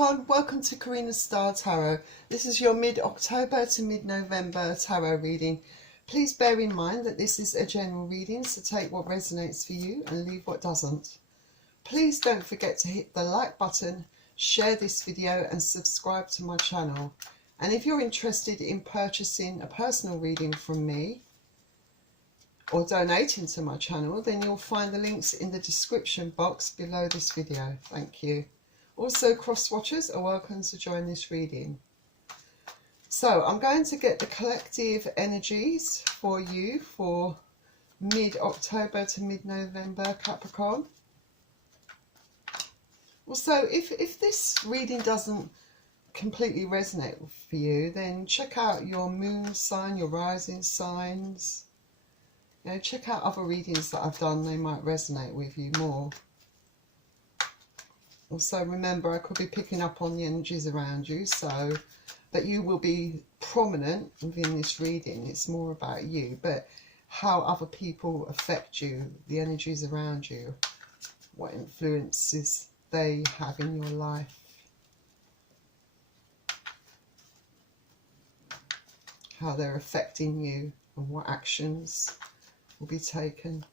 Capricorn, welcome to Karina Star Tarot. This is your mid-October to mid-November tarot reading. Please bear in mind that this is a general reading, so take what resonates for you and leave what doesn't. Please don't forget to hit the like button, share this video and subscribe to my channel. And if you're interested in purchasing a personal reading from me or donating to my channel, then you'll find the links in the description box below this video. Thank you. Also, cross-watchers are welcome to join this reading. So I'm going to get the collective energies for you for mid-October to mid-November, Capricorn. Also, if this reading doesn't completely resonate for you, then check out your moon sign, your rising signs. You know, check out other readings that I've done, they might resonate with you more. Also, remember, I could be picking up on the energies around you, so that you will be prominent within this reading. It's more about you, but how other people affect you, the energies around you, what influences they have in your life. How they're affecting you and what actions will be taken.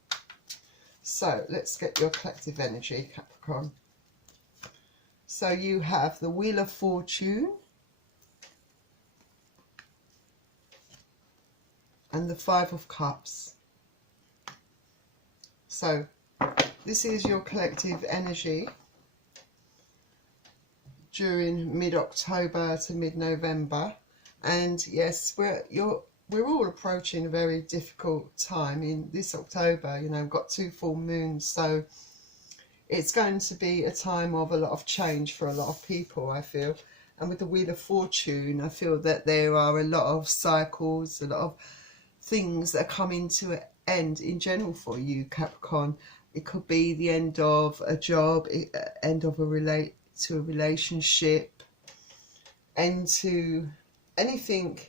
So let's get your collective energy, Capricorn. So you have the Wheel of Fortune and the Five of Cups. So this is your collective energy during mid-October to mid-November. And yes, we're all approaching a very difficult time in this October. You know, we've got 2 full moons, so it's going to be a time of a lot of change for a lot of people, I feel. And with the Wheel of Fortune, I feel that there are a lot of cycles, a lot of things that are coming to an end in general for you, Capricorn. It could be the end of a job, end of a relationship, end to anything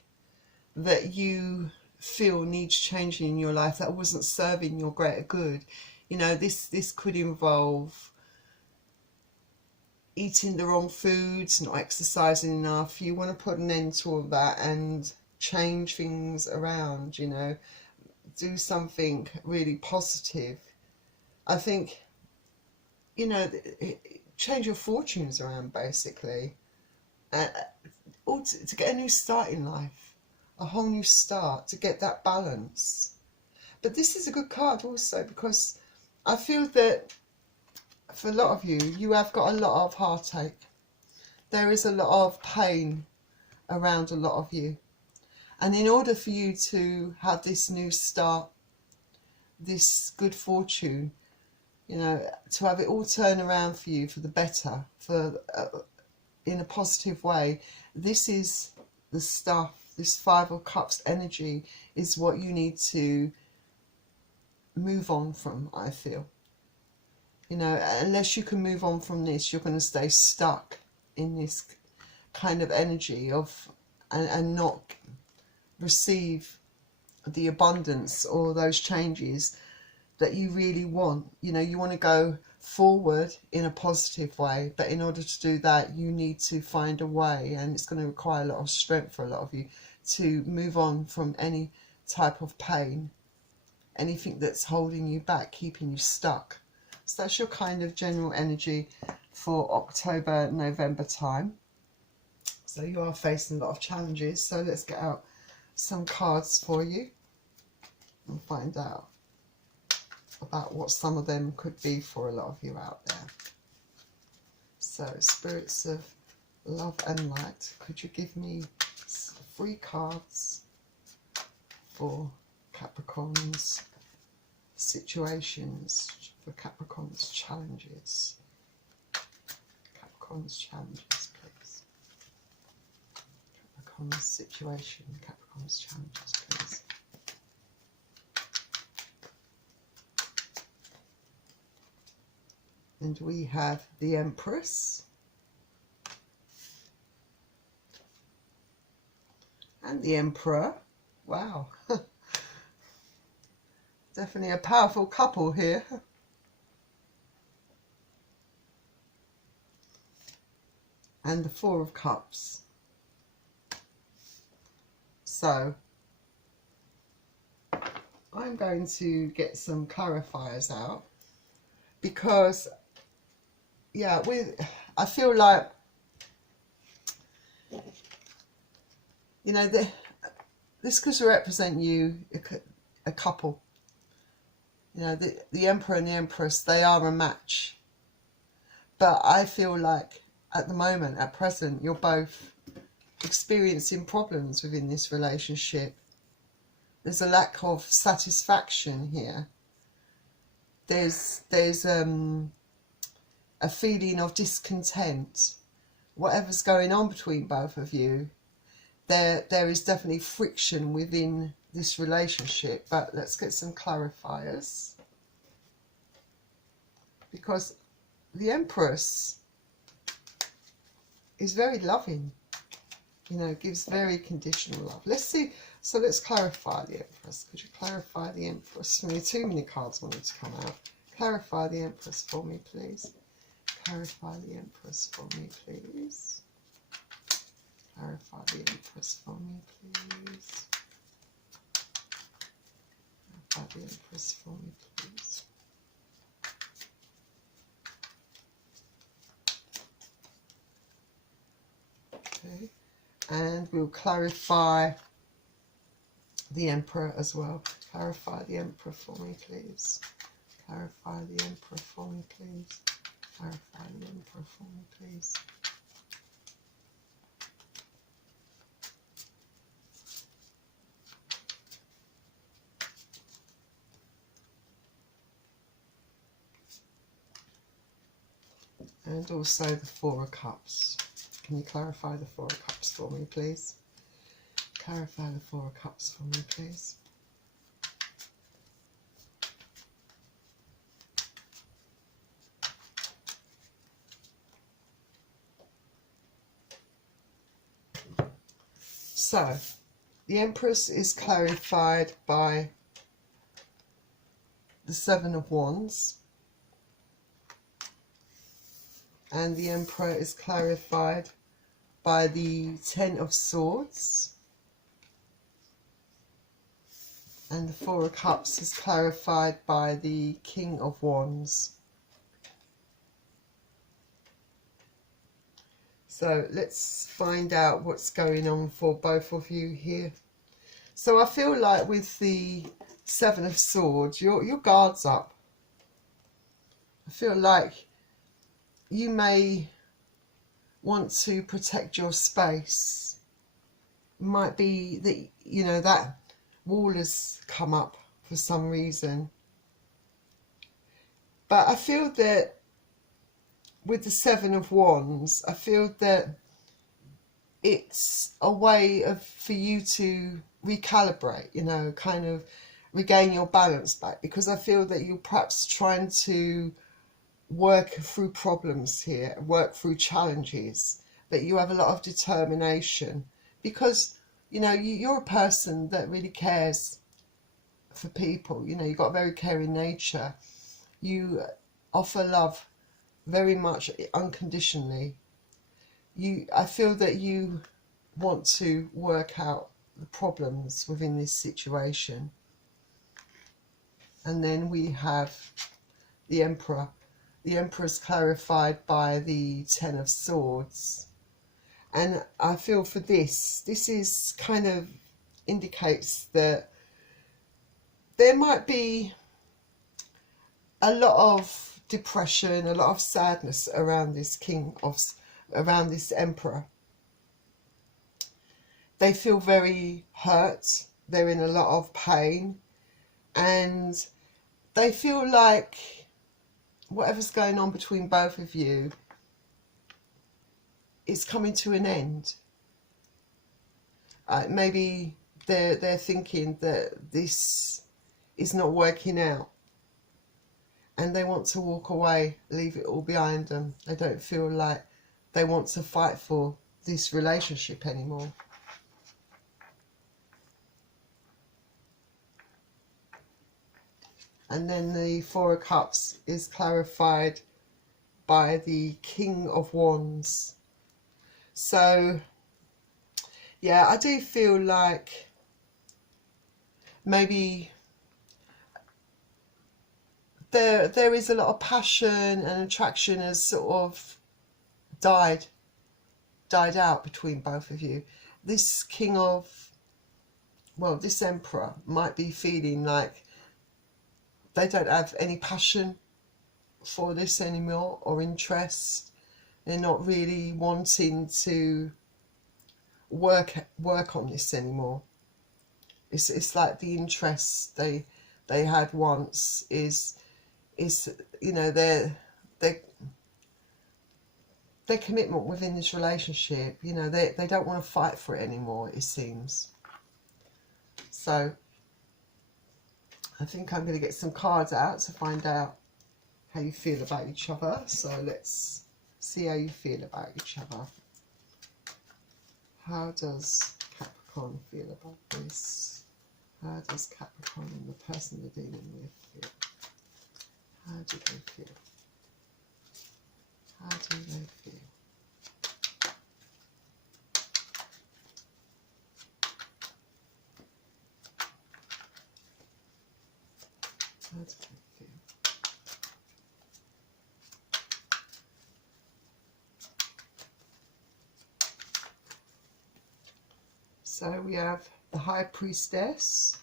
that you feel needs changing in your life that wasn't serving your greater good. You know, this could involve eating the wrong foods, not exercising enough. You want to put an end to all that and change things around, you know, do something really positive. I think, you know, change your fortunes around, basically, or to get a new start in life, a whole new start, to get that balance. But this is a good card also, because I feel that for a lot of you, you have got a lot of heartache. There is a lot of pain around a lot of you. And in order for you to have this new start, this good fortune, you know, to have it all turn around for you for the better, for in a positive way, this is the stuff, this Five of Cups energy is what you need to move on from, I feel. You know, unless you can move on from this, you're going to stay stuck in this kind of energy of and not receive the abundance or those changes that you really want. You know, you want to go forward in a positive way, but in order to do that, you need to find a way, and it's going to require a lot of strength for a lot of you to move on from any type of pain, anything that's holding you back, keeping you stuck. So that's your kind of general energy for October, November time. So you are facing a lot of challenges. So let's get out some cards for you and find out about what some of them could be for a lot of you out there. So spirits of love and light, could you give me 3 cards for Capricorn's situations, for Capricorn's challenges? Capricorn's challenges, please. Capricorn's situation, Capricorn's challenges, please. And we have the Empress and the Emperor. Wow. Definitely a powerful couple here. and the Four of Cups. So I'm going to get some clarifiers out, because yeah, I feel like, you know, this could represent you, a couple. You know, the Emperor and the Empress, they are a match. But I feel like at the moment, at present, you're both experiencing problems within this relationship. There's a lack of satisfaction here. There's a feeling of discontent. Whatever's going on between both of you, there is definitely friction within this relationship. But let's get some clarifiers, because the Empress is very loving, you know, gives very conditional love. Let's see. So let's clarify the Empress. Could you clarify the Empress for me? Too many cards wanted to come out. Clarify the Empress for me, please. Clarify the Empress for me, please. Clarify the Empress for me, please. Clarify the Empress for me, please. Okay. And we'll clarify the Emperor as well. Clarify the Emperor for me, please. Clarify the Emperor for me, please. Clarify the Emperor for me, please. And also the Four of Cups. Can you clarify the Four of Cups for me, please? Clarify the Four of Cups for me, please. So, the Empress is clarified by the Seven of Wands. And the Emperor is clarified by the Ten of Swords. And the Four of Cups is clarified by the King of Wands. So let's find out what's going on for both of you here. So I feel like with the Seven of Swords, your guard's up. I feel like you may want to protect your space. It might be that, you know, that wall has come up for some reason. But I feel that with the Seven of Wands, I feel that it's a way for you to recalibrate, you know, kind of regain your balance back, because I feel that you're perhaps trying to work through problems here, work through challenges, that you have a lot of determination, because, you know, you're a person that really cares for people. You know, you've got a very caring nature. You offer love very much unconditionally. I feel that you want to work out the problems within this situation. And then we have the Emperor. The Emperor is clarified by the Ten of Swords. And I feel for this is kind of indicates that there might be a lot of depression, a lot of sadness around this around this Emperor. They feel very hurt. They're in a lot of pain, and they feel like whatever's going on between both of you is coming to an end. Maybe they're thinking that this is not working out, and they want to walk away, leave it all behind them. They don't feel like they want to fight for this relationship anymore. And then the Four of Cups is clarified by the King of Wands. So yeah, I do feel like maybe there is a lot of passion and attraction has sort of died out between both of you. This this Emperor might be feeling like they don't have any passion for this anymore or interest. They're not really wanting to work on this anymore. It's like the interest they had once is you know, their commitment within this relationship. You know, they don't want to fight for it anymore, it seems. So I think I'm going to get some cards out to find out how you feel about each other. So let's see how you feel about each other. How does Capricorn feel about this? How does Capricorn and the person they're dealing with feel? How do they feel? How do they feel? How do they feel? So we have the High Priestess,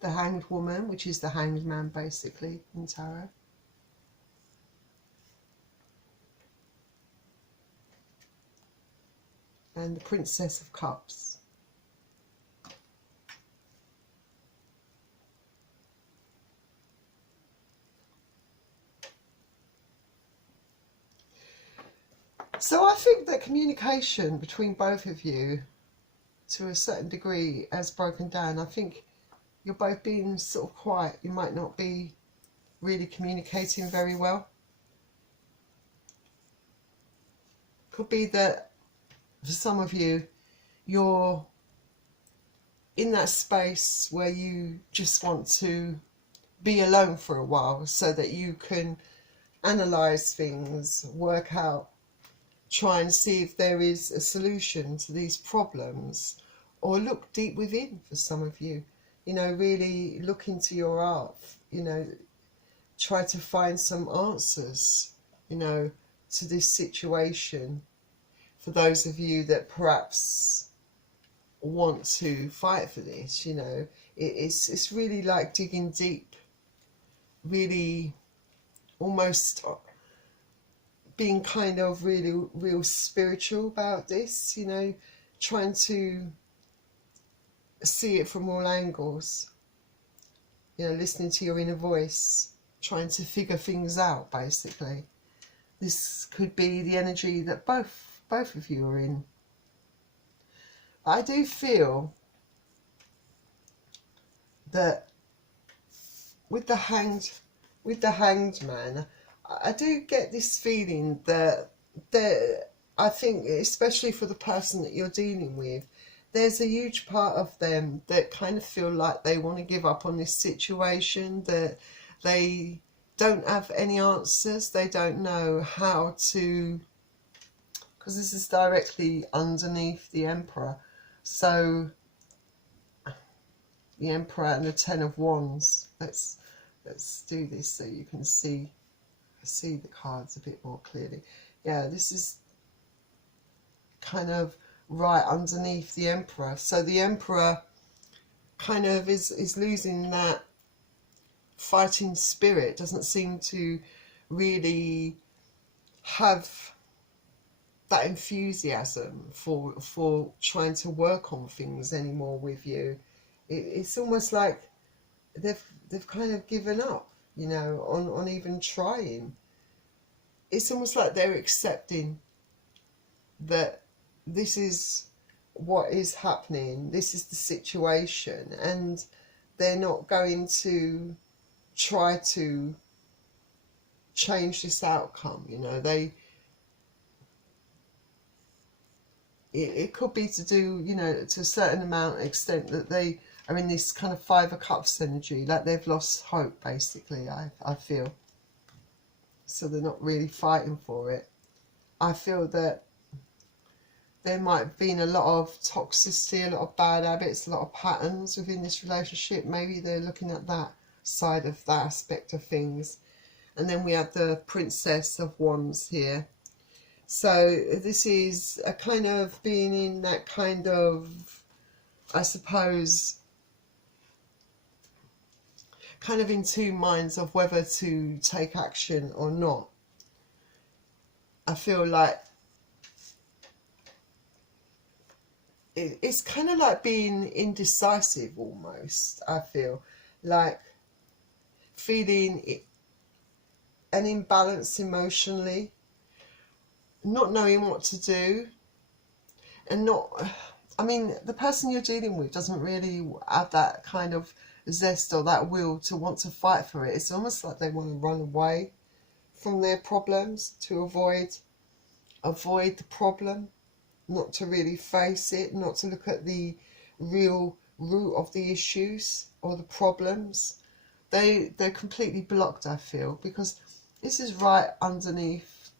the Hanged Woman, which is the Hanged Man basically in tarot, and the Princess of Cups. So I think that communication between both of you to a certain degree has broken down. I think you're both being sort of quiet. You might not be really communicating very well. Could be that for some of you, you're in that space where you just want to be alone for a while so that you can analyze things, work out, try and see if there is a solution to these problems, or look deep within for some of you. You know, really look into your art, you know, try to find some answers, you know, to this situation. For those of you that perhaps want to fight for this, you know, it's really like digging deep, really almost being kind of really real spiritual about this, you know, trying to see it from all angles, you know, listening to your inner voice, trying to figure things out basically. This could be the energy that both of you are in. I do feel that with the hanged man, I do get this feeling that I think, especially for the person that you're dealing with, there's a huge part of them that kind of feel like they want to give up on this situation, that they don't have any answers, they don't know how to, because this is directly underneath the Emperor. So the Emperor and the Ten of Wands. Let's do this so you can see the cards a bit more clearly. Yeah, this is kind of right underneath the Emperor. So the Emperor kind of is losing that fighting spirit, doesn't seem to really have that enthusiasm for trying to work on things anymore with you. It's almost like they've kind of given up, you know, on even trying. It's almost like they're accepting that this is what is happening, this is the situation, and they're not going to try to change this outcome, you know. It could be to do, you know, to a certain amount of extent that they are in this kind of Five of Cups energy, like they've lost hope basically, I feel. so they're not really fighting for it. I feel that there might have been a lot of toxicity, a lot of bad habits, a lot of patterns within this relationship. Maybe they're looking at that side of that aspect of things. And then we have the Princess of Wands here. So this is a kind of being in that kind of, I suppose, kind of in two minds of whether to take action or not. I feel like it's kind of like being indecisive almost. I feel like feeling an imbalance emotionally, not knowing what to do, and not, I mean, the person you're dealing with doesn't really have that kind of zest or that will to want to fight for it. It's almost like they want to run away from their problems to avoid the problem, not to really face it, not to look at the real root of the issues or the problems. They're completely blocked, I feel, because this is right underneath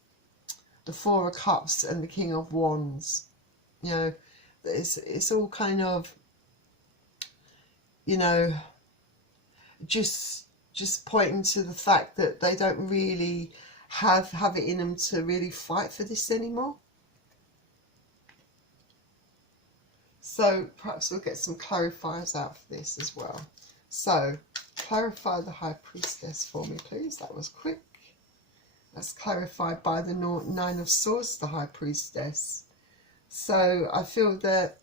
the Four of Cups and the King of Wands. You know, it's all kind of, you know, just pointing to the fact that they don't really have it in them to really fight for this anymore. So perhaps we'll get some clarifiers out for this as well. So clarify the High Priestess for me, please. That was quick. That's clarified by the Nine of Swords, the High Priestess. So I feel that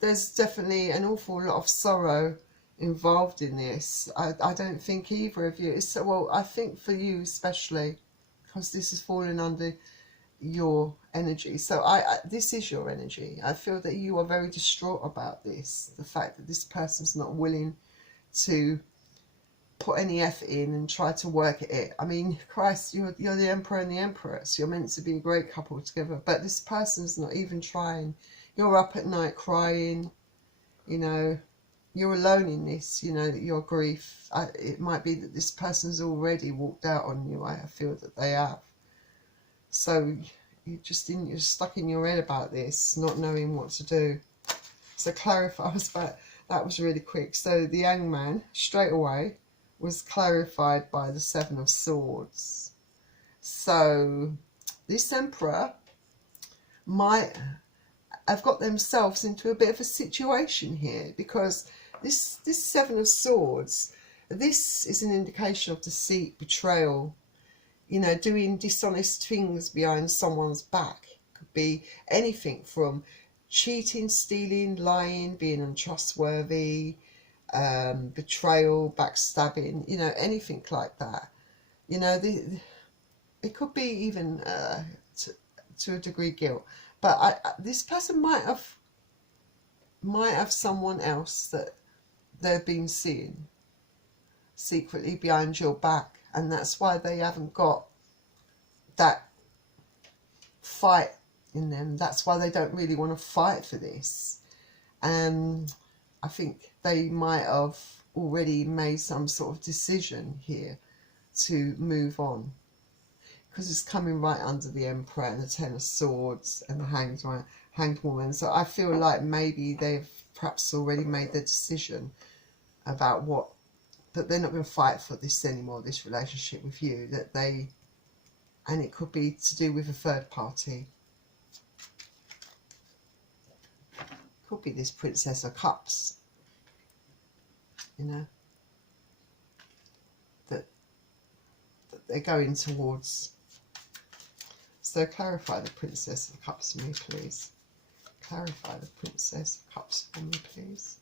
there's definitely an awful lot of sorrow involved in this. I don't think either of you, well, I think for you especially, because this is falling under your energy. So this is your energy. I feel that you are very distraught about this, the fact that this person's not willing to put any effort in and try to work at it. I mean, Christ, you're the Emperor and the Empress. You're meant to be a great couple together, but this person's not even trying. You're up at night crying, you know, you're alone in this, you know, your grief. It might be that this person's already walked out on you. I feel that they have. So you're stuck in your head about this, not knowing what to do. So clarify, that was really quick. So the Hangman, straight away, was clarified by the Seven of Swords. So this Emperor might have got themselves into a bit of a situation here, because this Seven of Swords, this is an indication of deceit, betrayal, you know, doing dishonest things behind someone's back. Could be anything from cheating, stealing, lying, being untrustworthy, betrayal, backstabbing, you know, anything like that. You know, it could be even to a degree guilt. But this person might have someone else that they've been seeing secretly behind your back, and that's why they haven't got that fight in them. That's why they don't really want to fight for this. I think they might have already made some sort of decision here to move on, because it's coming right under the Emperor and the Ten of Swords and the Hanged Woman. So I feel like maybe they've perhaps already made their decision about that they're not going to fight for this anymore, this relationship with you, and it could be to do with a third party. Could be this Princess of Cups, you know, that they're going towards. So clarify the Princess of Cups for me, please. Clarify the Princess of Cups for me, please.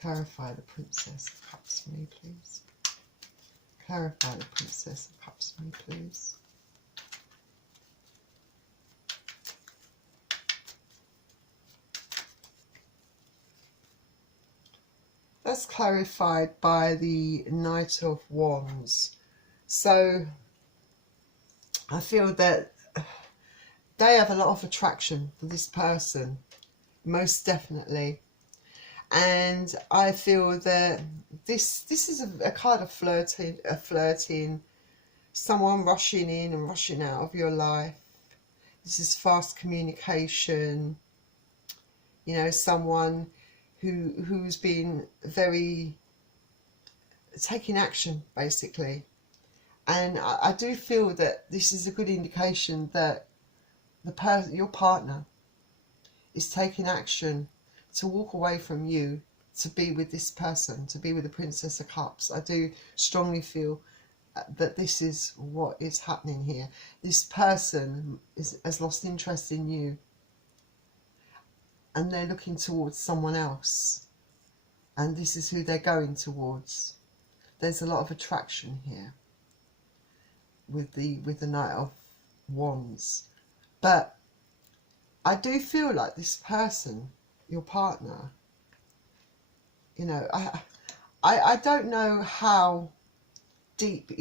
Clarify the Princess of Cups for me, please. Clarify the Princess of Cups for me, please. That's clarified by the Knight of Wands. So I feel that they have a lot of attraction for this person, most definitely. And I feel that this is a card of flirting, someone rushing in and rushing out of your life. This is fast communication. You know, someone who's been very taking action, basically. And I do feel that this is a good indication that your partner is taking action to walk away from you to be with this person, to be with the Princess of Cups. I do strongly feel that this is what is happening here. This person has lost interest in you, and they're looking towards someone else, and this is who they're going towards. There's a lot of attraction here with the Knight of Wands, but I do feel like this person, your partner, you know, I don't know how deep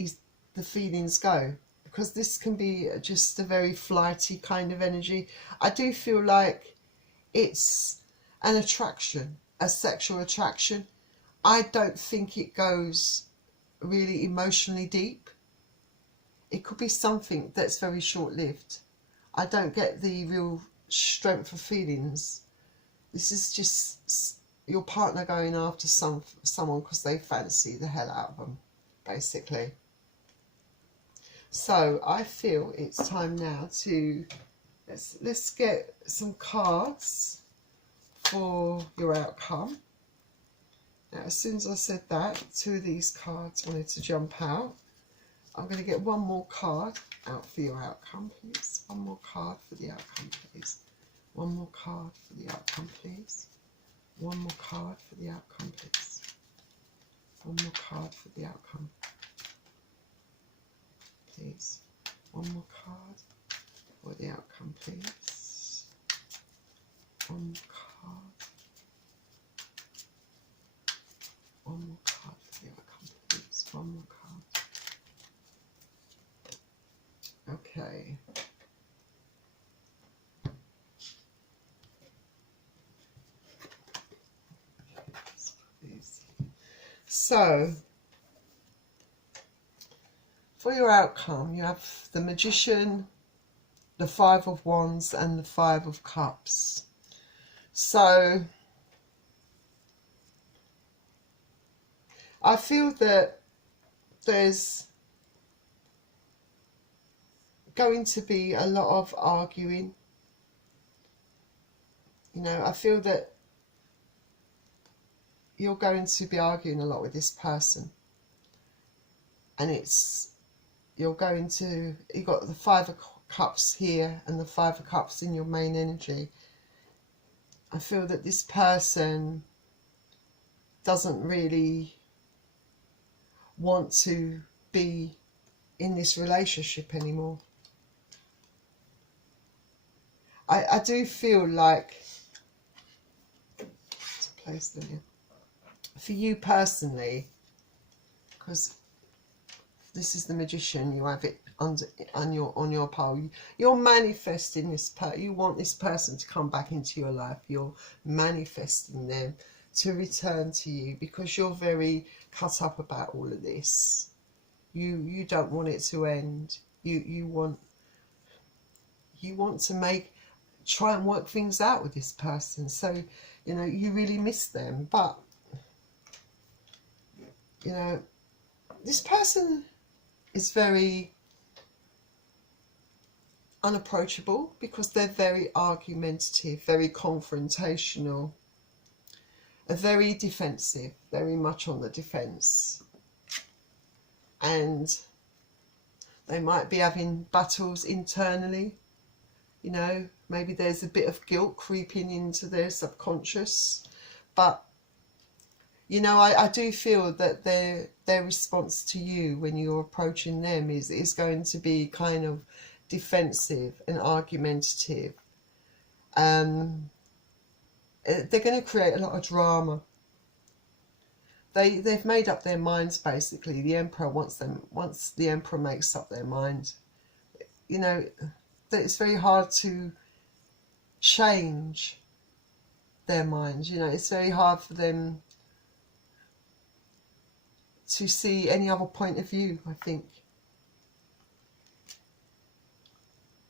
the feelings go, because this can be just a very flighty kind of energy. I do feel like it's an attraction, a sexual attraction. I don't think it goes really emotionally deep. It could be something that's very short-lived. I don't get the real strength of feelings. This is just your partner going after someone because they fancy the hell out of them, basically. So I feel it's time now to let's get some cards for your outcome. Now, as soon as I said that, two of these cards wanted to jump out. I'm going to get one more card out for your outcome, please. One more card for the outcome, please. One more card for the outcome, please. One more card for the outcome, please. One more card for the outcome, please. One more card for the outcome, please. One more card. One more card for the outcome, please. One more card. Okay. So, for your outcome, you have the Magician, the Five of Wands, and the Five of Cups. So, I feel that there's going to be a lot of arguing. You know, I feel that you're going to be arguing a lot with this person, and you've got the Five of Cups here and the Five of Cups in your main energy. I feel that this person doesn't really want to be in this relationship anymore. I do feel like, to place them here, for you personally, because this is the Magician, you have it on your pole. You're manifesting this you want this person to come back into your life. You're manifesting them to return to you because you're very cut up about all of this. You don't want it to end. You want to try and work things out with this person. So, you know, you really miss them, but you know, this person is very unapproachable because they're very argumentative, very confrontational, very defensive, very much on the defense. And they might be having battles internally, you know, maybe there's a bit of guilt creeping into their subconscious, but you know, I do feel that their response to you when you're approaching them is going to be kind of defensive and argumentative. They're going to create a lot of drama. They've made up their minds, basically. The Emperor once the Emperor makes up their mind, you know, that it's very hard to change their minds. You know, it's very hard for them to see any other point of view, I think.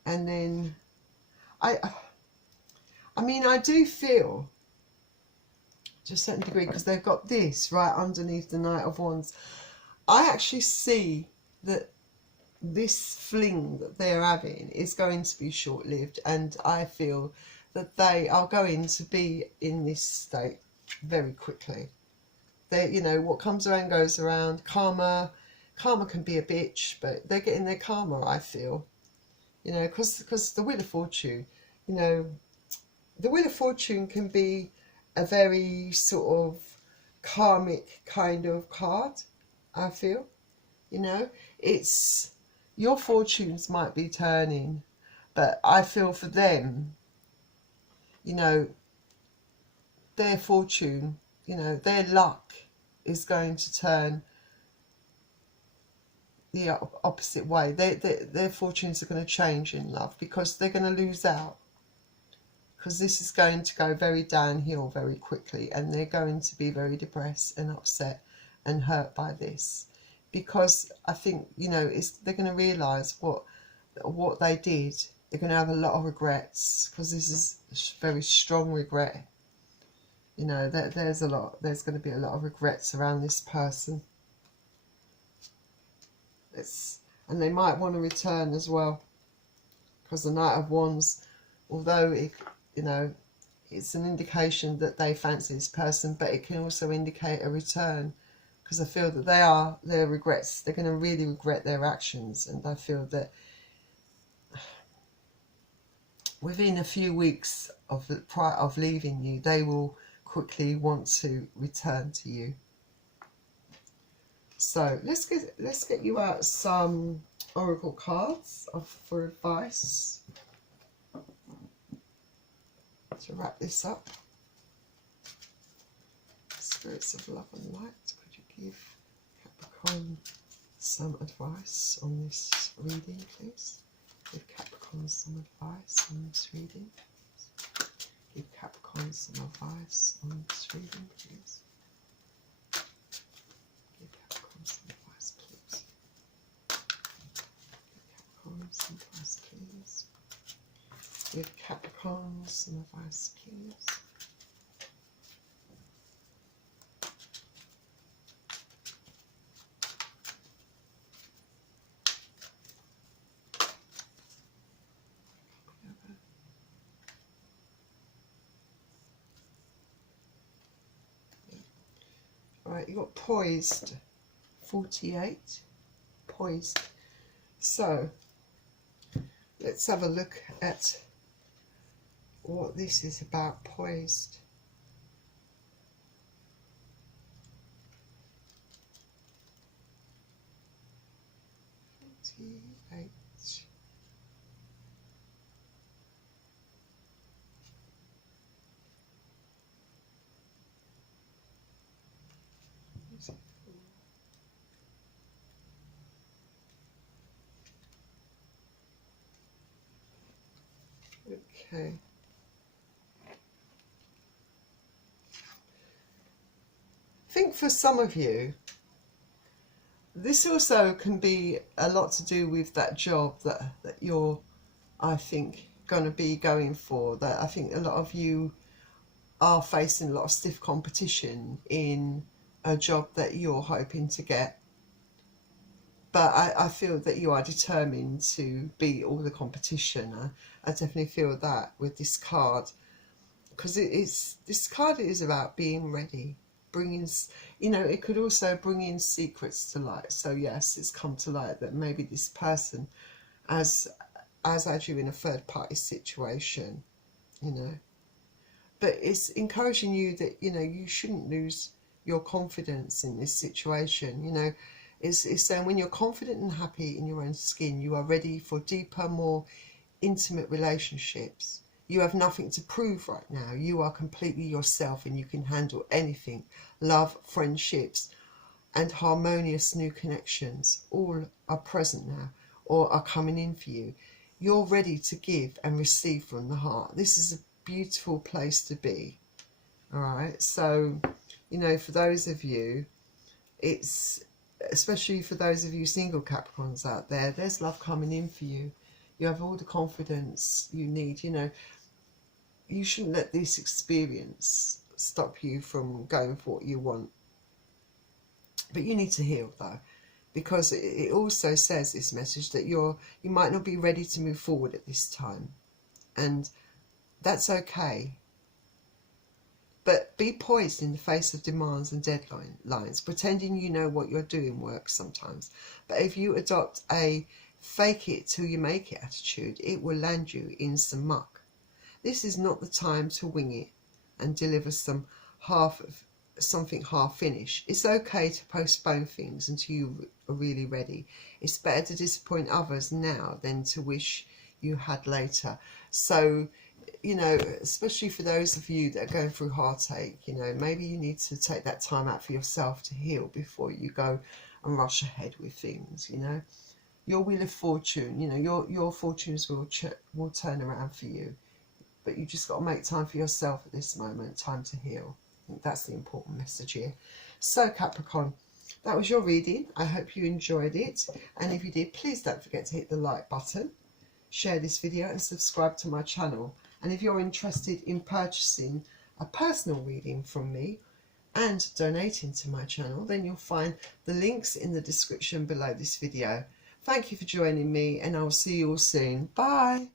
And then I mean, I do feel, to a certain degree, because they've got this right underneath the Knight of Wands, I actually see that this fling that they're having is going to be short-lived, and I feel that they are going to be in this state very quickly. They, you know, what comes around goes around. Karma can be a bitch, but they're getting their karma, I feel. You know, because the Wheel of Fortune, you know, the Wheel of Fortune can be a very sort of karmic kind of card, I feel. You know, it's, your fortunes might be turning, but I feel for them, you know, their fortune, you know, their luck is going to turn the opposite way. Their fortunes are going to change in love, because they're going to lose out. Because this is going to go very downhill very quickly, and they're going to be very depressed and upset and hurt by this. Because I think, you know, they're going to realise what they did. They're going to have a lot of regrets, because this is a very strong regret. You know, there's going to be a lot of regrets around this person. And they might want to return as well, because the Knight of Wands, although it, you know, it's an indication that they fancy this person, but it can also indicate a return, because I feel that their regrets, they're going to really regret their actions, and I feel that within a few weeks of leaving you, they will quickly want to return to you. So let's get you out some oracle cards for advice to wrap this up. Spirits of love and light, could you give Capricorn some advice on this reading, please? Give Capricorn some advice on this reading, please. Give Capricorn some advice on this reading, please. Give Capricorn some advice, please. Give Capricorn some advice, please. Give Capricorn some advice, please. Right, you got poised, 48, poised. So let's have a look at what this is about, poised. Okay. I think for some of you, this also can be a lot to do with that job that you're, I think, going to be going for. That I think a lot of you are facing a lot of stiff competition in a job that you're hoping to get. But I feel that you are determined to beat all the competition. I definitely feel that with this card, because this card is about being ready, bringing, you know, it could also bring in secrets to light. So yes, it's come to light that maybe this person has had you in a third party situation, you know. But it's encouraging you that, you know, you shouldn't lose your confidence in this situation, you know. It's saying when you're confident and happy in your own skin, you are ready for deeper, more intimate relationships. You have nothing to prove right now. You are completely yourself, and you can handle anything. Love, friendships, and harmonious new connections all are present now, or are coming in for you. You're ready to give and receive from the heart. This is a beautiful place to be. All right. So, you know, for those of you, it's, especially for those of you single Capricorns out there, there's love coming in for you. You have all the confidence you need. You know, you shouldn't let this experience stop you from going for what you want. But you need to heal though, because it also says, this message, that you might not be ready to move forward at this time, and that's okay. But be poised in the face of demands and deadlines. Pretending you know what you're doing works sometimes, but if you adopt a fake it till you make it attitude, it will land you in some muck. This is not the time to wing it and deliver something half finished. It's okay to postpone things until you are really ready. It's better to disappoint others now than to wish you had later. So, you know, especially for those of you that are going through heartache, you know, maybe you need to take that time out for yourself to heal before you go and rush ahead with things. You know, your wheel of fortune, you know, your fortunes will turn around for you, but you just got to make time for yourself at this moment. Time to heal. I think that's the important message here. So Capricorn, that was your reading. I hope you enjoyed it, and if you did, please don't forget to hit the like button, share this video and subscribe to my channel. And if you're interested in purchasing a personal reading from me and donating to my channel, then you'll find the links in the description below this video. Thank you for joining me, and I'll see you all soon. Bye.